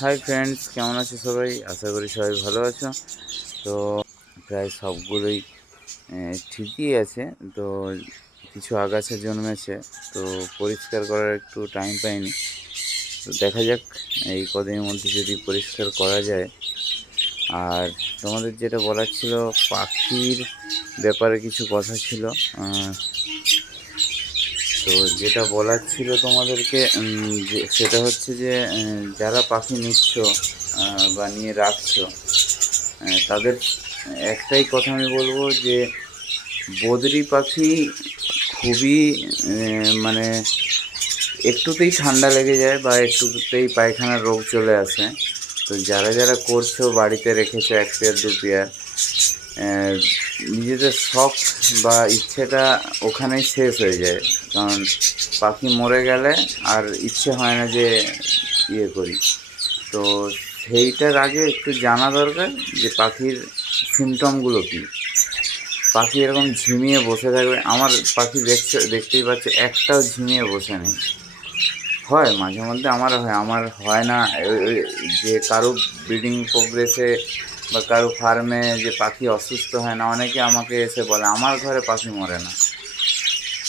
Hi friends, কেমন আছো সবাই? আশা করি সবাই ভালো আছো। তো প্রায় সবগুলোই ঠিকই আছে। তো কিছু আগাছা জন্মেছে, তো পরিষ্কার করার একটু টাইম পাইনি। তো দেখা যাক এই কদিনের মধ্যে যদি পরিষ্কার করা যায়। আর তোমাদের যেটা বলার ছিল, পাখির ব্যাপারে কিছু কথা ছিল। তো যেটা বলার ছিল তোমাদেরকে, যে সেটা হচ্ছে যে যারা পাখি নিচ্ছ বা নিয়ে রাখছো, তাদের একটাই কথা আমি বলবো যে বদ্রি পাখি খুবই মানে একটুতেই ঠান্ডা লেগে যায় বা একটুতেই পায়খানার রোগ চলে আসে। তো যারা যারা করছো, বাড়িতে রেখেছো এক পেয়ার দু পেয়ার, নিজেদের শখ বা ইচ্ছেটা ওখানেই শেষ হয়ে যায়। কারণ পাখি মরে গেলে আর ইচ্ছে হয় না যে করি। তো সেইটার আগে একটু জানা দরকার যে পাখির সিমটমগুলো কী। পাখি এরকম ঝিমিয়ে বসে থাকবে, আমার পাখি দেখতেই পাচ্ছে একটাও ঝিমিয়ে বসে নেই। হয় মাঝে মধ্যে আমার হয় না যে কারো ব্রিডিং প্রোগ্রেসে বা কারো ফার্মে যে পাখি অসুস্থ হয় না, অনেকে আমাকে এসে বলে আমার ঘরে পাখি মরে না।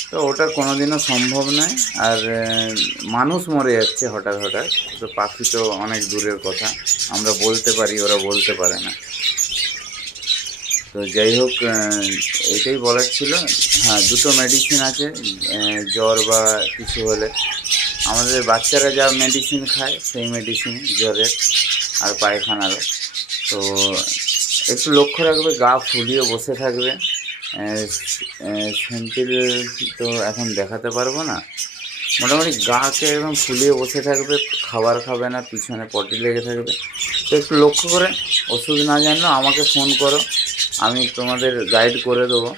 তো ওটা কোনোদিনও সম্ভব নয়। আর মানুষ মরে যাচ্ছে হঠাৎ হঠাৎ, তো পাখি তো অনেক দূরের কথা। আমরা বলতে পারি, ওরা বলতে পারে না। তো যাই হোক, এটাই বলার ছিল। হ্যাঁ, দুটো মেডিসিন আছে জ্বর বা কিছু হলে। আমাদের বাচ্চারা যা মেডিসিন খায় সেই মেডিসিন জ্বরের আর পায়খানারও। তো একটু লক্ষ্য রাখবে, গা ফুলিয়ে বসে থাকবে। সেন্টিল তো এখন দেখাতে পারবো না, মোটামুটি গাকে একদম ফুলিয়ে বসে থাকবে, খাবার খাবে না, পিছনে পটি লেগে থাকবে। তো একটু লক্ষ্য করে, ওষুধ না জানলেও আমাকে ফোন করো, আমি তোমাদের গাইড করে দেবো।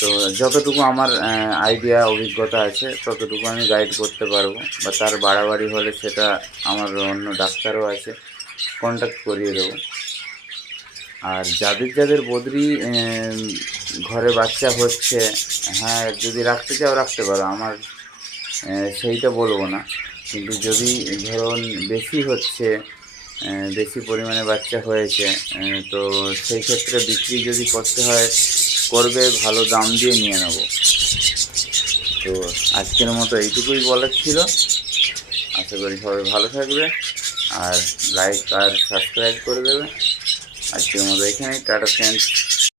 তো যতটুকু আমার আইডিয়া অভিজ্ঞতা আছে ততটুকু আমি গাইড করতে পারবো, বা তার বাড়াবাড়ি হলে সেটা আমার অন্য ডাক্তারও আছে, কন্ট্যাক্ট করিয়ে দেবো। আর যাদের যাদের বদ্রি ঘরে বাচ্চা হচ্ছে, হ্যাঁ যদি রাখতে চাও রাখতে পারো, আমার সেইটা বলবো না। কিন্তু যদি ধরুন বেশি হচ্ছে, বেশি পরিমাণে বাচ্চা হয়েছে, তো সেই ক্ষেত্রে বিক্রি যদি করতে হয় করবে, ভালো দাম দিয়ে নিয়ে নেব। তো আজকের মতো এইটুকুই বলার ছিল। আশা করি সবাই ভালো থাকবে, আর লাইক আর সাবস্ক্রাইব করে দেবে। আজকের মতো এখানেই, টাটা ফ্রেন্ডস।